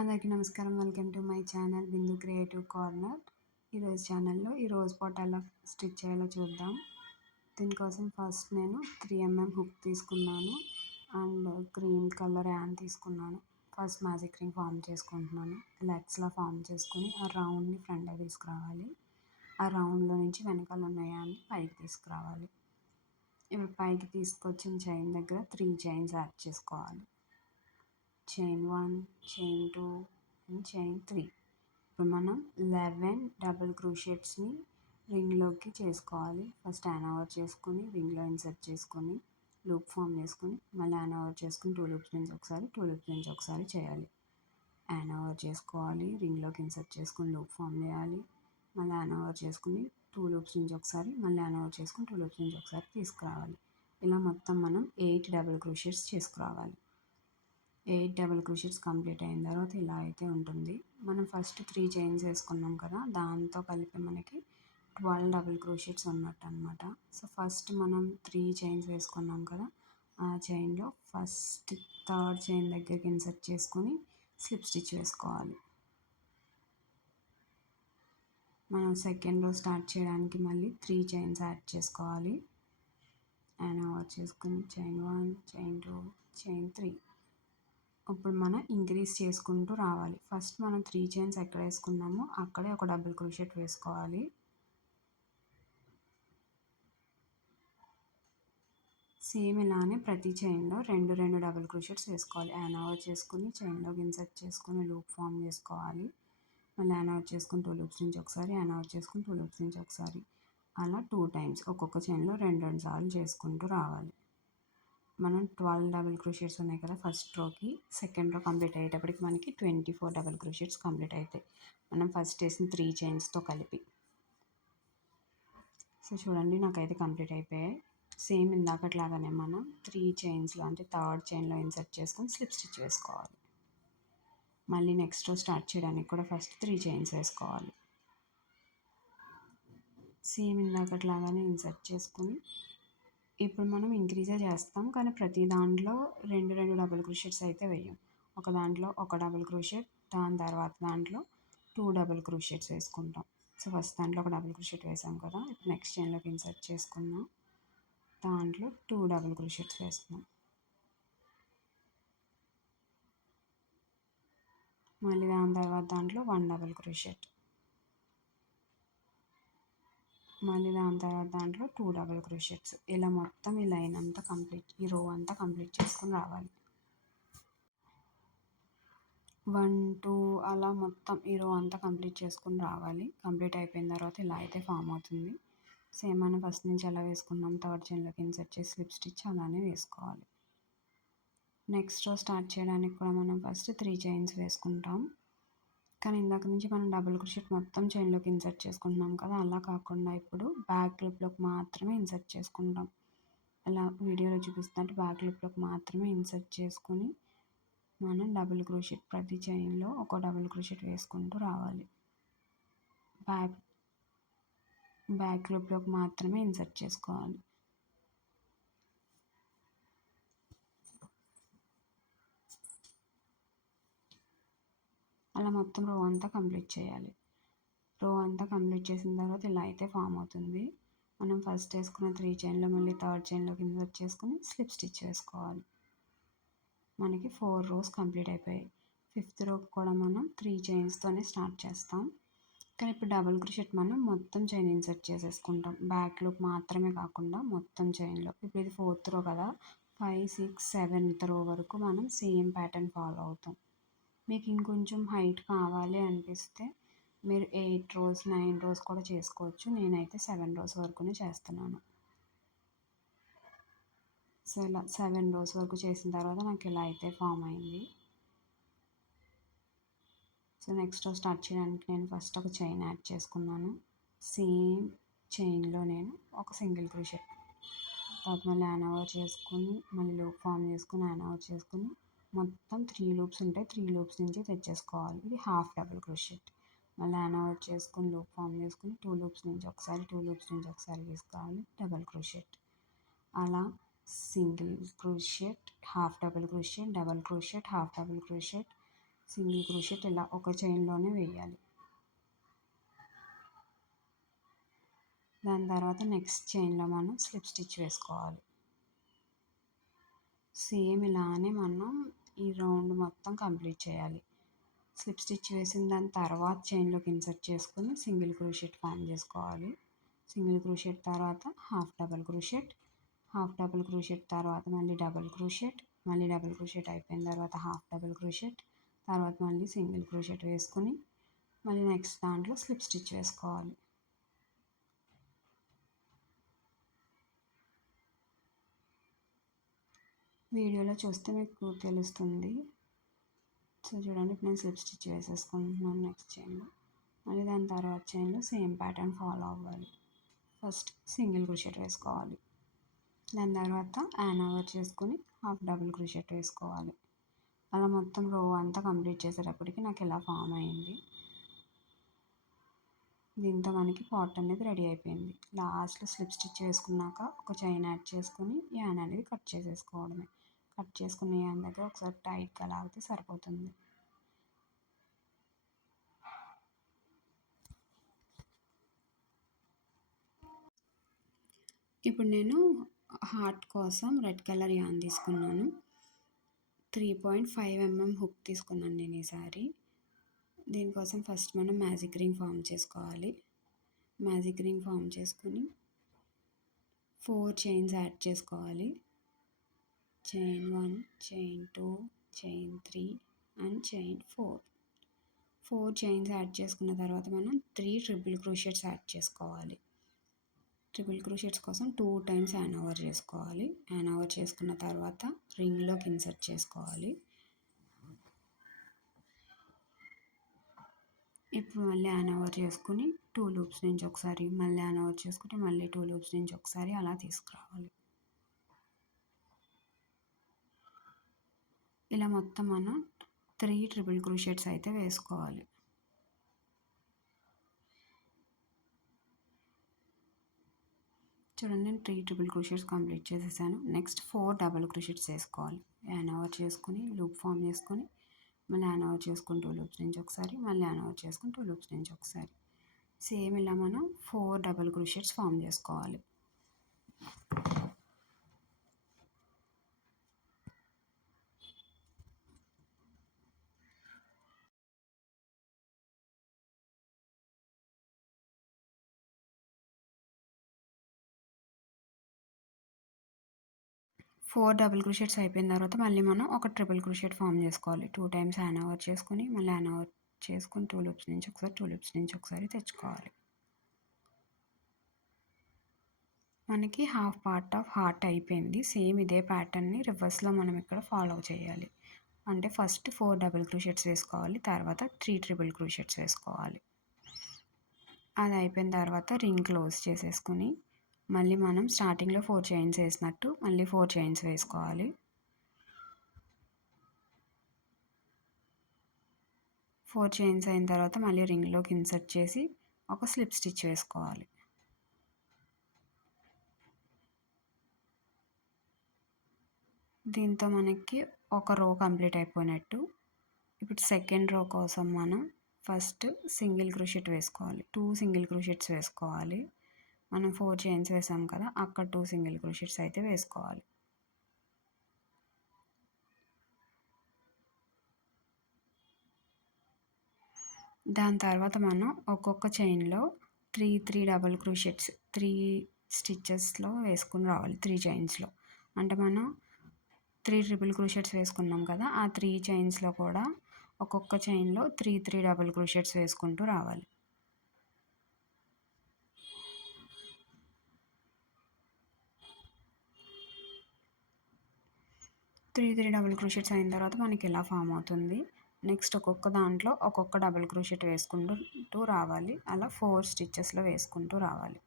అందరికీ నమస్కారం. Welcome to my channel Bindu creative corner. ఈరోజు ఛానల్లో ఈ రోజ్ పాట్ ఎలా స్టిచ్ చేయాలో చూద్దాం. దీనికోసం ఫస్ట్ నేను 3mm హుక్ తీసుకున్నాను అండ్ గ్రీన్ కలర్ యాన్ తీసుకున్నాను. ఫస్ట్ మ్యాజిక్ రింగ్ ఫామ్ చేసుకుంటున్నాను. లెగ్స్లా ఫామ్ చేసుకుని ఆ రౌండ్ని ఫ్రంట్కి తీసుకురావాలి. ఆ రౌండ్లో నుంచి వెనకాల ఉన్న యాన్ని పైకి తీసుకురావాలి. ఇప్పుడు పైకి తీసుకొచ్చిన చైన్ దగ్గర 3 చైన్స్ యాడ్ చేసుకోవాలి. Chain 1, chain 2 and chain 3. ఇప్పుడు మనం 11 డబుల్ క్రోషెట్స్ని రింగ్లోకి చేసుకోవాలి. ఫస్ట్ యాన్ ఓవర్ చేసుకొని రింగ్లో ఇన్సర్ట్ చేసుకొని లూప్ ఫామ్ చేసుకొని మళ్ళీ యాన్ ఓవర్ చేసుకుని 2 లూప్స్ నుంచి ఒకసారి 2 లూప్స్ నుంచి ఒకసారి చేయాలి. యాన్ ఓవర్ చేసుకోవాలి, రింగ్లోకి ఇన్సర్ట్ చేసుకొని లూప్ ఫామ్ చేయాలి. మళ్ళీ యాన్ ఓవర్ చేసుకుని 2 లూప్స్ నుంచి ఒకసారి మళ్ళీ యాన్ ఓవర్ చేసుకుని 2 లూప్స్ నుంచి ఒకసారి తీసుకురావాలి. ఇలా మొత్తం మనం 8 డబుల్ క్రోషెట్స్ చేసుకురావాలి. 8 డబుల్ క్రోషెట్స్ కంప్లీట్ అయిన తర్వాత ఇలా అయితే ఉంటుంది. మనం ఫస్ట్ 3 చైన్స్ వేసుకున్నాం కదా, దాంతో కలిపి మనకి 12 డబుల్ క్రోషెట్స్ ఉన్నట్టు అనమాట. సో ఫస్ట్ మనం 3 చైన్స్ వేసుకున్నాం కదా, ఆ చైన్లో ఫస్ట్ థర్డ్ చైన్ దగ్గరికి ఇన్సర్ట్ చేసుకొని స్లిప్ స్టిచ్ వేసుకోవాలి. మనం సెకండ్ రో స్టార్ట్ చేయడానికి మళ్ళీ 3 చైన్స్ యాడ్ చేసుకోవాలి. యాన్ ఓవర్ చేసుకుని చైన్ 1, చైన్ 2, చైన్ 3. ఇప్పుడు మనం ఇంక్రీజ్ చేసుకుంటూ రావాలి. ఫస్ట్ మనం 3 చైన్స్ ఎక్కడ వేసుకున్నామో అక్కడే ఒక డబుల్ క్రోషెట్ వేసుకోవాలి. సేమ్ ఇలానే ప్రతి చైన్లో 2 డబుల్ క్రోషెట్స్ వేసుకోవాలి. యాన్ ఓవర్ చేసుకుని చైన్లోకి ఇన్సర్ట్ చేసుకుని లూప్ ఫామ్ చేసుకోవాలి. మళ్ళీ యాన్ ఓవర్ చేసుకుని 2 లూప్స్ నుంచి ఒకసారి, యాన్ ఓవర్ చేసుకుని 2 లూప్స్ నుంచి ఒకసారి, అలా 2 టైమ్స్ ఒక్కొక్క చైన్లో 2 సార్లు చేసుకుంటూ రావాలి. మనం 12 డబుల్ క్రోషెట్స్ ఉన్నాయి కదా ఫస్ట్ రోకి, సెకండ్ రో కంప్లీట్ అయ్యేటప్పటికి మనకి 24 డబుల్ క్రోషెట్స్ కంప్లీట్ అవుతాయి మనం ఫస్ట్ వేసిన 3 చైన్స్తో కలిపి. సో చూడండి, నాకైతే కంప్లీట్ అయిపోయాయి. సేమ్ ఇందాకట్లాగానే మనం 3 చైన్స్లో అంటే థర్డ్ చైన్లో ఇన్సర్ట్ చేసుకొని స్లిప్ స్టిచ్ వేసుకోవాలి. మళ్ళీ నెక్స్ట్ రో స్టార్ట్ చేయడానికి కూడా ఫస్ట్ 3 చైన్స్ వేసుకోవాలి. సేమ్ ఇందాకట్లాగానే ఇన్సర్ట్ చేసుకుని ఇప్పుడు మనం ఇంక్రీజే చేస్తాం, కానీ ప్రతి దాంట్లో 2 డబుల్ క్రోషెట్స్ అయితే వేయం. ఒక దాంట్లో ఒక డబుల్ క్రోషెట్, దాని తర్వాత దాంట్లో 2 డబుల్ క్రోషెట్స్ వేసుకుంటాం. సో ఫస్ట్ దాంట్లో ఒక డబుల్ క్రోషెట్ వేసాం కదా, ఇప్పుడు నెక్స్ట్ చైన్లోకి ఇన్సర్ట్ చేసుకున్నాం, దాంట్లో 2 డబుల్ క్రోషెట్స్ వేస్తున్నాం. మళ్ళీ దాని తర్వాత దాంట్లో 1 డబుల్ క్రోషెట్, మళ్ళీ దాని తర్వాత దాంట్లో 2 డబుల్ క్రోషెట్స్. ఇలా మొత్తం ఈ లైన్ అంతా కంప్లీట్, ఈ రో అంతా కంప్లీట్ చేసుకుని రావాలి. 1, 2 అలా మొత్తం ఈ రో అంతా కంప్లీట్ చేసుకుని రావాలి. కంప్లీట్ అయిపోయిన తర్వాత ఇలా అయితే ఫామ్ అవుతుంది. సేమ్ మనం ఫస్ట్ నుంచి ఎలా వేసుకున్నాం, థర్డ్ చైన్లోకి ఇన్సర్ట్ చేసి స్లిప్ స్టిచ్ అలానే వేసుకోవాలి. నెక్స్ట్ రో స్టార్ట్ చేయడానికి కూడా మనం ఫస్ట్ 3 చైన్స్ వేసుకుంటాం, కానీ ఇందాక నుంచి మనం డబుల్ క్రోషెట్ మొత్తం చైన్లోకి ఇన్సర్ట్ చేసుకుంటున్నాం కదా, అలా కాకుండా ఇప్పుడు బ్యాక్ లూప్లోకి మాత్రమే ఇన్సర్ట్ చేసుకుంటాం. అలా వీడియోలో చూపిస్తున్నట్టు బ్యాక్ లూప్లోకి మాత్రమే ఇన్సర్ట్ చేసుకుని మనం డబుల్ క్రోషెట్ ప్రతి చైన్లో ఒక డబుల్ క్రోషెట్ వేసుకుంటూ రావాలి. బ్యాక్ లూప్లోకి మాత్రమే ఇన్సర్ట్ చేసుకోవాలి. అలా మొత్తం రో అంతా కంప్లీట్ చేయాలి. రో అంతా కంప్లీట్ చేసిన తర్వాత ఇలా అయితే ఫామ్ అవుతుంది. మనం ఫస్ట్ వేసుకున్న 3 చైన్లో మళ్ళీ థర్డ్ చైన్లోకి ఇన్సర్ట్ చేసుకుని స్లిప్ స్టిచ్ వేసుకోవాలి. మనకి 4 రోస్ కంప్లీట్ అయిపోయాయి. 5th రో కూడా మనం 3 చైన్స్తోనే స్టార్ట్ చేస్తాం, కానీ ఇప్పుడు డబుల్ క్రోషెట్ మనం మొత్తం చైన్ ఇన్సర్ట్ చేసేసుకుంటాం. బ్యాక్ లూప్ మాత్రమే కాకుండా మొత్తం చైన్లో. ఇప్పుడు ఇది 4th రో కదా, 5, 6, 7th రో వరకు మనం సేమ్ ప్యాటర్న్ ఫాలో అవుతాం. మీకు ఇంకొంచెం హైట్ కావాలి అనిపిస్తే మీరు 8 రోస్ 9 రోస్ కూడా చేసుకోవచ్చు. నేనైతే 7 రోస్ వరకునే చేస్తున్నాను. సో ఇలా 7 రోస్ వరకు చేసిన తర్వాత నాకు ఇలా అయితే ఫామ్ అయింది. సో నెక్స్ట్ రో స్టార్ట్ చేయడానికి నేను ఫస్ట్ ఒక చైన్ యాడ్ చేసుకున్నాను. సేమ్ చైన్లో నేను ఒక సింగిల్ క్రోషెట్, తర్వాత మళ్ళీ యాన్ ఓవర్ చేసుకుని మళ్ళీ లూప్ ఫామ్ చేసుకుని యాన్ ఓవర్ చేసుకుని మొత్తం 3 లూప్స్ ఉంటాయి, 3 లూప్స్ నుంచి తెచ్చేసుకోవాలి. ఇది హాఫ్ డబుల్ క్రోషెట్. మళ్ళీ యాన్ ఓవర్ చేసుకుని లూప్ ఫామ్ చేసుకుని 2 లూప్స్ నుంచి ఒకసారి 2 లూప్స్ నుంచి ఒకసారి వేసుకోవాలి డబుల్ క్రోషెట్. అలా single crochet, half double crochet, double crochet, half double crochet, single crochet ఇలా ఒక చైన్లోనే వేయాలి. దాని తర్వాత నెక్స్ట్ చైన్లో మనం స్లిప్ స్టిచ్ వేసుకోవాలి. సేమ్ ఇలానే మనం ఈ రౌండ్ మొత్తం కంప్లీట్ చేయాలి. స్లిప్ స్టిచ్ వేసిన దాని తర్వాత చైన్లోకి ఇన్సర్ట్ చేసుకుని సింగిల్ క్రోషెట్ ఫామ్ చేసుకోవాలి. సింగిల్ క్రోషెట్ తర్వాత half double crochet, half double crochet తర్వాత మళ్ళీ డబల్ క్రోషెట్, మళ్ళీ డబల్ క్రోషెట్ అయిపోయిన తర్వాత హాఫ్ డబల్ క్రోషెట్, తర్వాత మళ్ళీ సింగిల్ క్రోషెట్ వేసుకుని మళ్ళీ నెక్స్ట్ దాంట్లో స్లిప్ స్టిచ్ వేసుకోవాలి. వీడియోలో చూస్తే మీకు తెలుస్తుంది. సో చూడండి, ఇప్పుడు నేను స్లిప్ స్టిచ్ వేసేసుకుంటున్నాను నెక్స్ట్ చైన్లో. మళ్ళీ దాని తర్వాత చైన్లో సేమ్ ప్యాటర్న్ ఫాలో అవ్వాలి. ఫస్ట్ సింగిల్ క్రోషెట్ వేసుకోవాలి. దాని తర్వాత యాన్ ఓవర్ చేసుకుని హాఫ్ డబుల్ క్రోషెట్ వేసుకోవాలి. అలా మొత్తం రో అంతా కంప్లీట్ చేసేటప్పటికి నాకు ఇలా ఫామ్ అయింది. దీంతో మనకి పాట్ అనేది రెడీ అయిపోయింది. లాస్ట్లో స్లిప్ స్టిచ్ వేసుకున్నాక ఒక చైన్ యాడ్ చేసుకుని యాన్ అనేది కట్ చేసేసుకోవడమే. కట్ చేసుకుని యాన్ దగ్గర ఒకసారి టైట్గా లాగితే సరిపోతుంది. ఇప్పుడు నేను హార్ట్ కోసం రెడ్ కలర్ యాన్ తీసుకున్నాను. 3.5 mm హుక్ తీసుకున్నాను నేను ఈసారి. దీనికోసం ఫస్ట్ మనం మ్యాజిక్ రింగ్ ఫామ్ చేసుకోవాలి. మ్యాజిక్ రింగ్ ఫామ్ చేసుకుని 4 చైన్స్ యాడ్ చేసుకోవాలి. Chain 1, chain 2, chain 3 and chain 4. 4 chains add చేసుకున్న తర్వాత మనం 3 ట్రిపుల్ క్రోషెట్స్ యాడ్ చేసుకోవాలి. ట్రిపుల్ క్రోషెట్స్ కోసం 2 టైమ్స్ యాన్ ఓవర్ చేసుకోవాలి. యాన్ ఓవర్ చేసుకున్న తర్వాత రింగ్లోకి ఇన్సర్ట్ చేసుకోవాలి. ఇప్పుడు మళ్ళీ యాన్ ఓవర్ చేసుకుని 2 లూప్స్ నుంచి ఒకసారి, మళ్ళీ యాన్ ఓవర్ చేసుకుంటే మళ్ళీ 2 లూప్స్ నుంచి ఒకసారి అలా తీసుకురావాలి. ఇలా మొత్తం మనం 3 ట్రిపుల్ క్రోషెట్స్ అయితే వేసుకోవాలి. చూడండి, నేను 3 ట్రిపుల్ క్రోషెట్స్ కంప్లీట్ చేసేసాను. నెక్స్ట్ 4 డబుల్ క్రోషెట్స్ వేసుకోవాలి. యాన్ ఓవర్ చేసుకుని లూప్ ఫామ్ చేసుకొని మళ్ళీ యాన్ ఓవర్ చేసుకుని 2 లూప్స్ నుంచి ఒకసారి, మళ్ళీ యాన్ ఓవర్ చేసుకుని 2 లూప్స్ నుంచి ఒకసారి. సేమ్ ఇలా మనం 4 డబుల్ క్రోషెట్స్ ఫామ్ చేసుకోవాలి. ఫోర్ డబుల్ క్రోషెట్స్ అయిపోయిన తర్వాత మళ్ళీ మనం ఒక ట్రిపుల్ క్రోషెట్ ఫామ్ చేసుకోవాలి. 2 టైమ్స్ యాన్ ఓవర్ చేసుకుని మళ్ళీ యాన్ ఓవర్ చేసుకుని 2 లూప్స్ నుంచి ఒకసారి, 2 లూప్స్ నుంచి ఒకసారి తెచ్చుకోవాలి. మనకి హాఫ్ పార్ట్ ఆఫ్ హార్ట్ అయిపోయింది. సేమ్ ఇదే ప్యాటర్న్ని రివర్స్లో మనం ఇక్కడ ఫాలో చేయాలి. అంటే ఫస్ట్ 4 డబుల్ క్రోషెట్స్ వేసుకోవాలి, తర్వాత 3 ట్రిపుల్ క్రోషెట్స్ వేసుకోవాలి. అది అయిపోయిన తర్వాత రింగ్ క్లోజ్ చేసేసుకుని మళ్ళీ మనం స్టార్టింగ్లో 4 చైన్స్ వేసినట్టు మళ్ళీ 4 చైన్స్ వేసుకోవాలి. 4 చైన్స్ అయిన తర్వాత మళ్ళీ రింగ్లోకి ఇన్సర్ట్ చేసి ఒక స్లిప్ స్టిచ్ వేసుకోవాలి. దీంతో మనకి ఒక రో కంప్లీట్ అయిపోయినట్టు. ఇప్పుడు సెకండ్ రో కోసం మనం ఫస్ట్ సింగిల్ క్రోషెట్ వేసుకోవాలి. 2 సింగిల్ క్రోషెట్స్ వేసుకోవాలి. మనం 4 చైన్స్ వేసాం కదా, అక్కడ 2 సింగిల్ క్రోషెట్స్ అయితే వేసుకోవాలి. దాని తర్వాత మనం ఒక్కొక్క చైన్లో 3 డబుల్ క్రోషెట్స్ 3 స్టిచ్చెస్లో వేసుకుని రావాలి. 3 చైన్స్లో అంటే మనం 3 ట్రిపుల్ క్రోషెట్స్ వేసుకున్నాం కదా, ఆ 3 చైన్స్లో కూడా ఒక్కొక్క చైన్లో 3 డబుల్ క్రోషెట్స్ వేసుకుంటూ రావాలి. 3 డబుల్ క్రోషెట్స్ అయిన తర్వాత మనకి ఇలా ఫామ్ అవుతుంది. నెక్స్ట్ ఒక్కొక్క దాంట్లో ఒక్కొక్క డబుల్ క్రోషెట్ వేసుకుంటూ రావాలి. అలా 4 స్టిచ్చెస్లో వేసుకుంటూ రావాలి.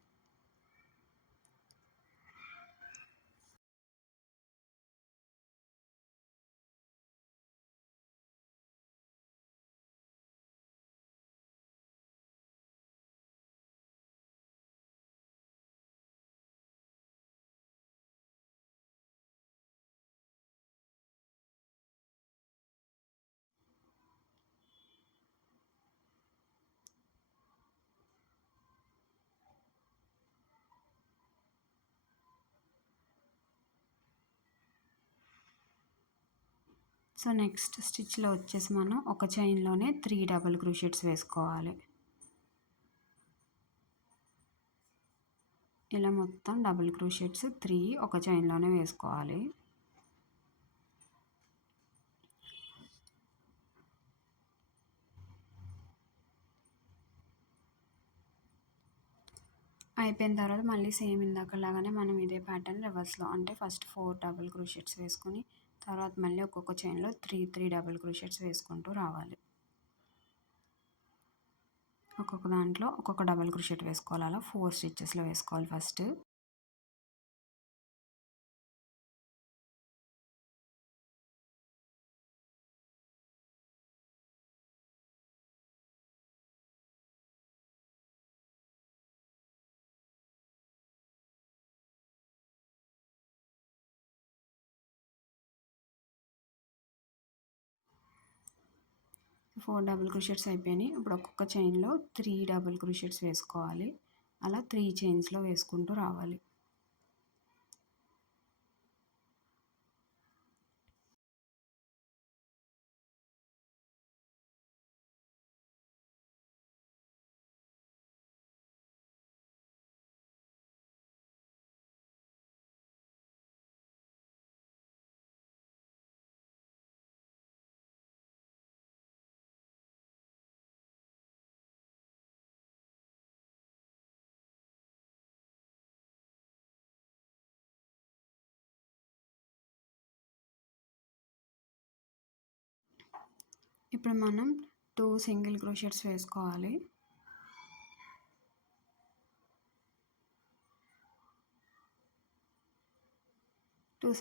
సో నెక్స్ట్ స్టిచ్లో వచ్చేసి మనం ఒక చైన్లోనే 3 డబుల్ క్రోషెట్స్ వేసుకోవాలి. ఇలా మొత్తం డబుల్ క్రోషెట్స్ 3 ఒక చైన్లోనే వేసుకోవాలి. అయిపోయిన తర్వాత మళ్ళీ సేమ్ ఇందాకలాగానే మనం ఇదే ప్యాటర్న్ రివర్స్లో అంటే ఫస్ట్ 4 డబుల్ క్రోషెట్స్ వేసుకొని తర్వాత మళ్ళీ ఒక్కొక్క చైన్లో 3 డబుల్ క్రోషెట్స్ వేసుకుంటూ రావాలి. ఒక్కొక్క దాంట్లో ఒక్కొక్క డబుల్ క్రోషెట్ వేసుకోవాలి. అలా 4 స్టిచ్చెస్లో వేసుకోవాలి ఫస్ట్. ఫోర్ డబుల్ క్రోషెట్స్ అయిపోయినాయి. ఇప్పుడు ఒక్కొక్క చైన్లో 3 డబుల్ క్రోషెట్స్ వేసుకోవాలి. అలా 3 చైన్స్లో వేసుకుంటూ రావాలి. ఇప్పుడు మనం 2 సింగిల్ క్రోషెట్స్ వేసుకోవాలి.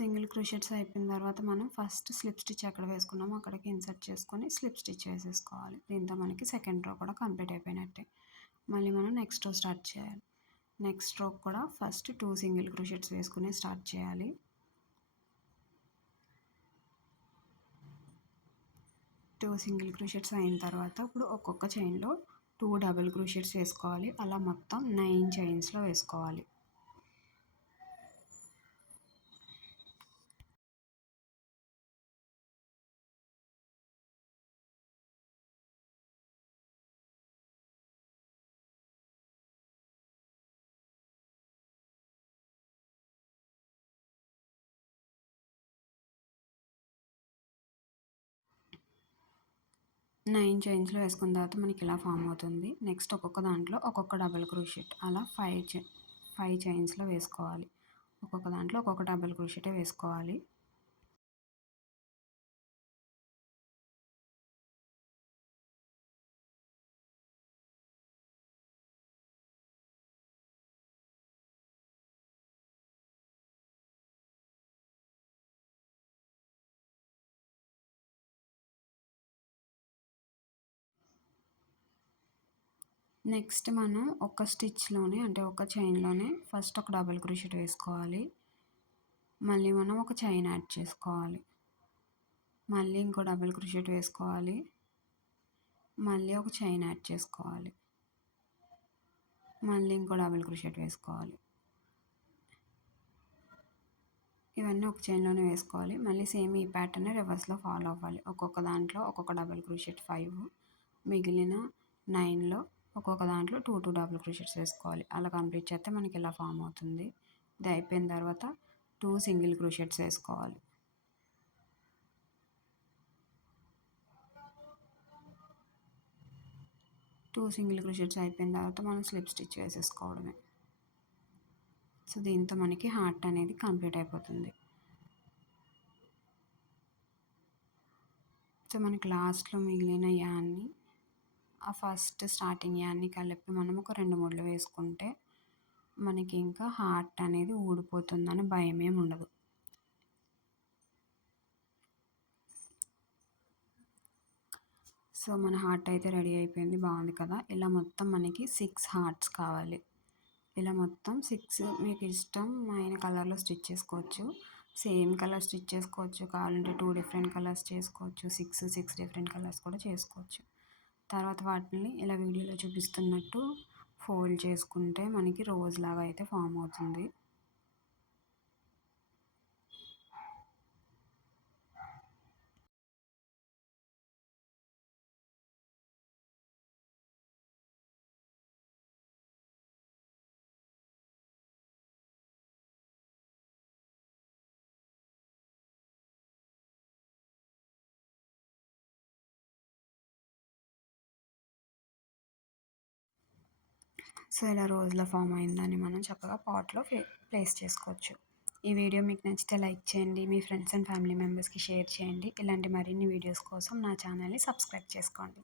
సింగిల్ క్రోషెట్స్ అయిపోయిన తర్వాత మనం ఫస్ట్ స్లిప్ స్టిచ్ ఎక్కడ వేసుకున్నామో అక్కడికి ఇన్సర్ట్ చేసుకొని స్లిప్ స్టిచ్ వేసేసుకోవాలి. దీంతో మనకి సెకండ్ రో కూడా కంప్లీట్ అయిపోయినట్టే. మళ్ళీ మనం నెక్స్ట్ రో స్టార్ట్ చేయాలి. నెక్స్ట్ రో కూడా ఫస్ట్ 2 సింగిల్ క్రోషెట్స్ వేసుకుని స్టార్ట్ చేయాలి. 2 సింగిల్ క్రోషెట్స్ అయిన తర్వాత ఇప్పుడు ఒక్కొక్క చైన్లో 2 డబుల్ క్రోషెట్స్ వేసుకోవాలి. అలా మొత్తం 9 చైన్స్లో వేసుకోవాలి. నైన్ చైన్స్లో వేసుకున్న తర్వాత మనకి ఇలా ఫామ్ అవుతుంది. నెక్స్ట్ ఒక్కొక్క దాంట్లో ఒక్కొక్క డబుల్ క్రోషెట్ అలా 5 చైన్స్లో వేసుకోవాలి. ఒక్కొక్క దాంట్లో ఒక్కొక్క డబుల్ క్రోషెటే వేసుకోవాలి. నెక్స్ట్ మనం ఒక స్టిచ్లోనే అంటే ఒక చైన్లోనే ఫస్ట్ ఒక డబుల్ క్రోషెట్ వేసుకోవాలి. మళ్ళీ మనం ఒక చైన్ యాడ్ చేసుకోవాలి. మళ్ళీ ఇంకో డబుల్ క్రోషెట్ వేసుకోవాలి. మళ్ళీ ఒక చైన్ యాడ్ చేసుకోవాలి. మళ్ళీ ఇంకో డబుల్ క్రోషెట్ వేసుకోవాలి. ఇవన్నీ ఒక చైన్లోనే వేసుకోవాలి. మళ్ళీ సేమ్ ఈ ప్యాటర్న్ రివర్స్లో ఫాలో అవ్వాలి. ఒక్కొక్క దాంట్లో ఒక్కొక్క డబుల్ క్రోషెట్ 5, మిగిలిన 9లో ఒక్కొక్క దాంట్లో 2 డబుల్ క్రోషెట్స్ వేసుకోవాలి. అలా కంప్లీట్ చేస్తే మనకి ఇలా ఫామ్ అవుతుంది. ఇది అయిపోయిన తర్వాత 2 సింగిల్ క్రోషెట్స్ వేసుకోవాలి. సింగిల్ క్రోషెట్స్ అయిపోయిన తర్వాత మనం స్లిప్ స్టిచ్ వేసేసుకోవడమే. సో దీంతో మనకి హార్ట్ అనేది కంప్లీట్ అయిపోతుంది. సో మనకి లాస్ట్లో మిగిలిన యాన్ని ఆ ఫస్ట్ స్టార్టింగ్ యాన్ని కలిపి మనం ఒక 2 ముళ్ళు వేసుకుంటే మనకి ఇంకా హార్ట్ అనేది ఊడిపోతుందని భయమేం ఉండదు. సో మన హార్ట్ అయితే రెడీ అయిపోయింది. బాగుంది కదా. ఇలా మొత్తం మనకి 6 హార్ట్స్ కావాలి. ఇలా మొత్తం 6 మీకు ఇష్టమైన కలర్లో స్టిచ్ చేసుకోవచ్చు. సేమ్ కలర్ స్టిచ్ చేసుకోవచ్చు. కావాలంటే 2 డిఫరెంట్ కలర్స్ చేసుకోవచ్చు. 6 డిఫరెంట్ కలర్స్ కూడా చేసుకోవచ్చు. తర్వాత వాటిని ఇలా వీడియోలో చూపిస్తున్నట్టు ఫోల్డ్ చేసుకుంటే మనకి రోజ్ లాగా అయితే ఫామ్ అవుతుంది. సో ఇలా రోజులో ఫామ్ అయిందని మనం చక్కగా పాట్‌లో ప్లేస్ చేసుకోవచ్చు. ఈ వీడియో మీకు నచ్చితే లైక్ చేయండి. మీ ఫ్రెండ్స్ అండ్ ఫ్యామిలీ మెంబర్స్‌కి షేర్ చేయండి. ఇలాంటి మరిన్ని వీడియోస్ కోసం నా ఛానల్‌ని సబ్స్క్రైబ్ చేసుకోండి.